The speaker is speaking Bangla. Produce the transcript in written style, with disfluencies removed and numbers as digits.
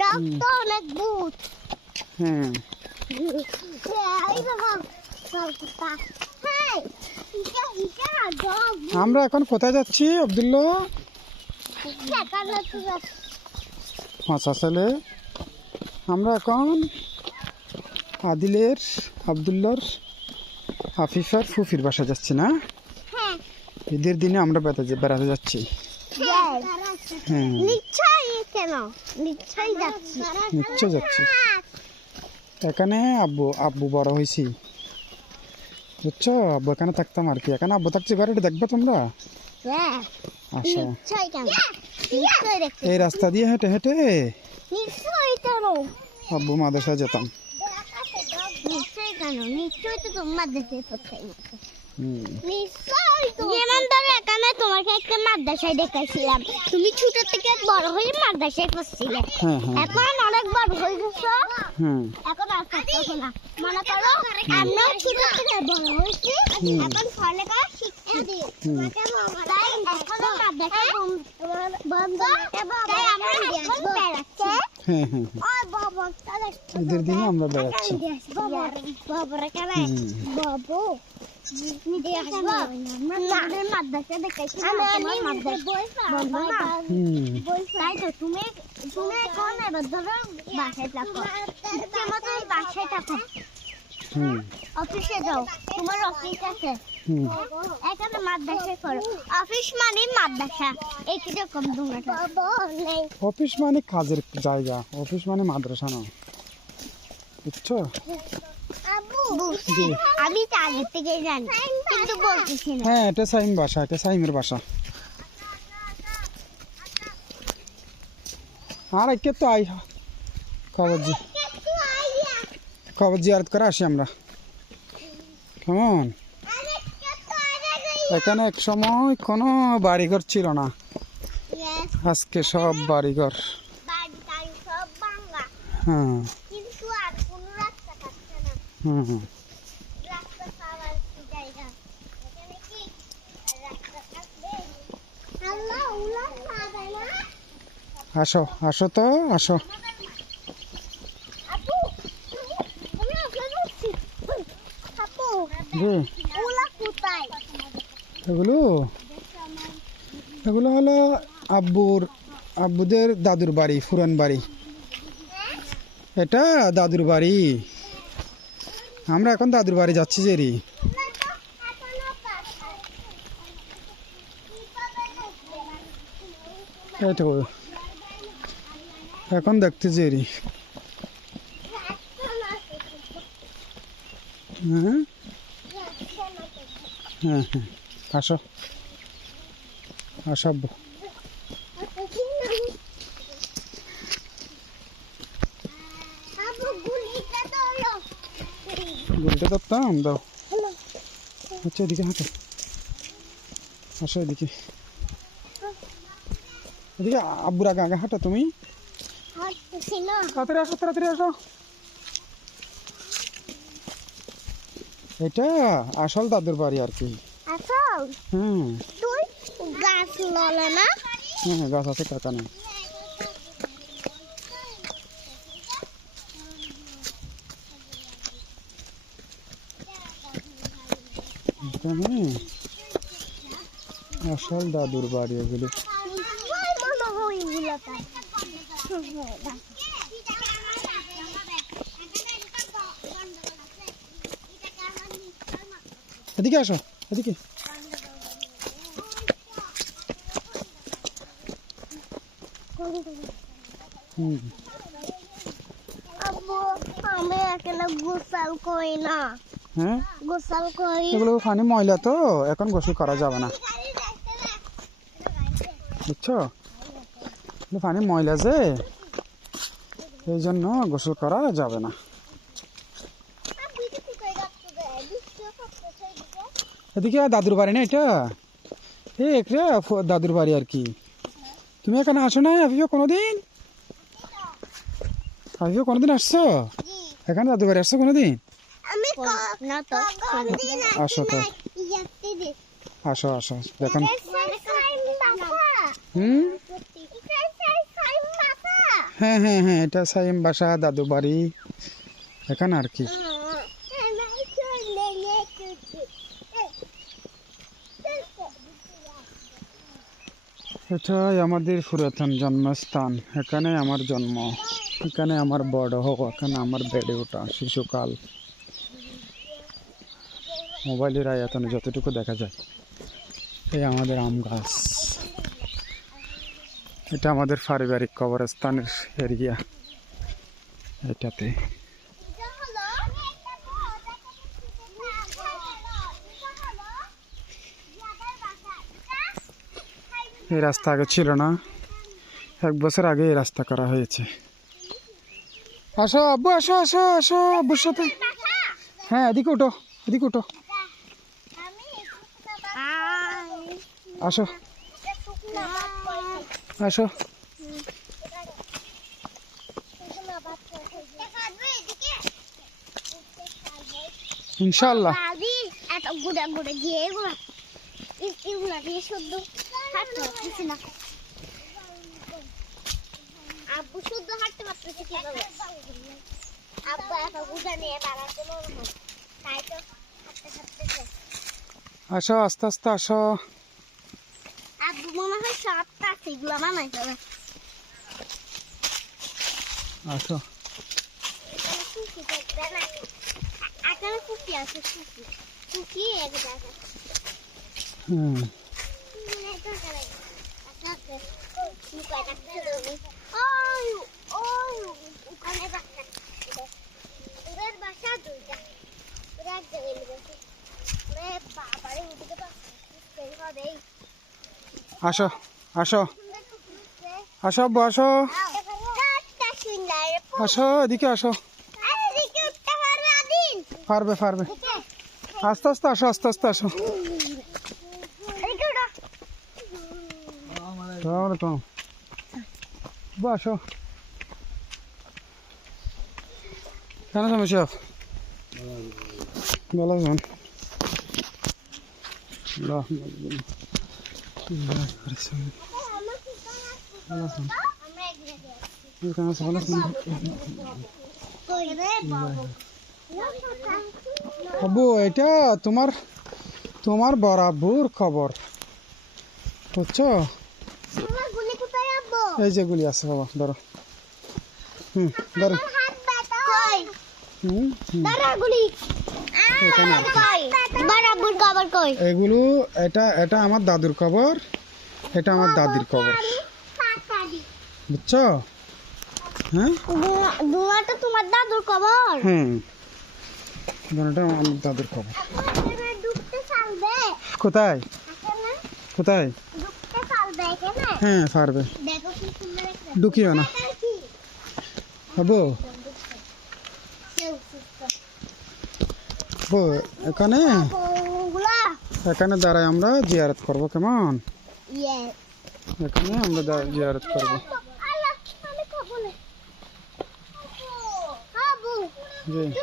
ডগটা অনেক ভূত। হ্যাঁ আমরা এখন কোথায় যাচ্ছি আব্দুল্লাহ? আচ্ছা ছেলে, আমরা এখন আদিলের, আব্দুল্লাহর, আফিফার ফুফির বাসা যাচ্ছি না? ঈদের দিনে আমরা বেড়াতে যাচ্ছি। হ্যাঁ নিশ্চয় যাচ্ছি। এখানে আব্বু বড় হয়েছি, বুঝছো? আব্বু এখানে থাকতাম আর কি। এখানে আব্বু থাকছে ঘরে, দেখবে তোমরা? আচ্ছা, এই রাস্তা দিয়ে হেঁটে হেঁটে আব্বু মাদ্রাসায় যেতাম। তোমাকে একটা মাদ্রাসায় দেখাইছিলাম, তুমি ছোট থেকে বড় হয়ে মাদ্রাসায় পড়ছিলে। এখন অনেক বড় হয়ে গেছো, এখন আর পড়ছো না। মনে করো আমরা ছোট থেকে বড় হয়েছি, এখন ফলেকা শিক্ষা দিই। তাই এখন মাদ্রাসায় বন্ধ, তাই আমরা এখন বেড়াচ্ছি। ঈদের দিনে আমরা বেড়াচ্ছি। বাবুরা কেমন? বাবু মাদ্রাসা দেখাইছি, তাই তো তুমি এখন এবার ধরো বাসায় থাকো, বাসায় থাকো, অফিসে যাও, তোমার অফিস আছে, এখানে মাদ্রাসা করো। অফিস মানে মাদ্রাসা একই রকম। অফিস মানে কাজের জায়গা, অফিস মানে মাদ্রাসা না, বুঝছো? আমি তো আগে থেকে জানি, কিন্তু বলতেছি না। হ্যাঁ, এটা সাইম বাসা, এটা সাইমের বাসা। আর একে তো আই কবর জিয়ারত করে আসি আমরা, কেমন? এখানে এক সময় কোনো বাড়িঘর ছিল না, আজকে সব বাড়িঘর। হ্যাঁ আসো আসো তো আসো। এগুলো হলো আব্বুদের দাদুর বাড়ি, পুরান বাড়ি। এটা দাদুর বাড়ি, আমরা এখন দাদুর বাড়ি যাচ্ছি। জেরি এইটা এখন দেখতে জেরি। হ্যাঁ হ্যাঁ হ্যাঁ, আসো আসো আব্বু। গুলিটা ধরতাম, দাও। আচ্ছা এদিকে হাঁটো, আসো এদিকে, এদিকে আব্বুর আগে আগে হাঁটো তুমি। তাড়াতাড়ি আসো, তাড়াতাড়ি আসো। এটা আসল দাদুর বাড়ি আর কি। গাছ ললে না? হ্যাঁ গাছ আছে, কাকা নেই। আসল দাদুর বাড়ি এগুলো। এদিকে আসো, এদিকে। আমি এখানে গোসল করি না। হ্যাঁ গোসল করি, এগুলো পানি ময়লা তো, এখন গোসল করা যাবে না, বুঝছো? পানি ময়লা যে, এই জন্য গোসল করা যাবে না। এদিকে দাদুর বাড়ি না এটা, একটা দাদুর বাড়ি আর কি। তুমি এখানে আসো না আফিফা কোনোদিন? আফিফা কোনোদিন আসছো এখানে দাদুর বাড়ি? আসছো কোনোদিন? আসো তো, আসো আসো দেখুন। হ্যাঁ হ্যাঁ হ্যাঁ, এটা সাইম বাসা, দাদু বাড়ি এখানে আর কি। এটাই আমাদের পুরাতন জন্মস্থান, এখানে আমার জন্ম, এখানে আমার বড় হওয়া, এখানে আমার বেড়ে ওঠা শিশুকাল। মোবাইলের আয়তনে যতটুকু দেখা যায়। এই আমাদের আম গাছ, এটা আমাদের পারিবারিক কবরস্থানের এরিয়া। এটাতে এই রাস্তা আগে ছিল না, 1 বছর আগে এই রাস্তা করা হয়েছে। আসো আব্বু, আসো আসো আসো আব্বুর সাথে। হ্যাঁ এদিকে উঠো, এদিকে উঠো, আসো আসো। ইনশাআল্লাহ এত গুড়া গুড়া গিয়ে এগুলা দিয়ে শুদ্ধ হাঁটতে পারতেছি না। আব্বু শুদ্ধ হাঁটতে পারতেছে কিভাবে? আব্বু এত গুড়া নিয়ে দাঁড়াতে পারবো না, তাই তো হাঁটতে হাঁটতেছে। আসো আস্তে আস্তে আসো। আব্বু মনে হয় সবটা সেগুলো বানাই ফেলে। আসো। এখানে কুকি আছে, কুকি কুকি এক জায়গায়। হুম আসো আসো আসো আব্বু, আসো আসো, এদিকে আসো। পারবে পারবে, আস্তে আস্তে আসো, আস্তে আস্তে আসো। সালামালাইকুম আব্বু, আসো। কেন সমস্যা? ভালো আছেন? আব্বু এটা তোমার তোমার বড় আব্বুর খবর, বুঝছো? এই যে গুলি আছে বাবা, ধরো। ধরো। এগুলো এটা এটা আমার দাদুর কবর, এটা আমার দাদির কবর, বুঝছো? হ্যাঁ তোমার দাদুর কবর। হুম, এটা আমার দাদুর কবর। কোথায় কোথায়? হ্যাঁ পারবে, ঢুকিও না আব্বু। এখানে এখানে দাঁড়ায় আমরা জিয়ারত করবো, কেমন? এখানে আমরা জিয়ারত করবো। জি।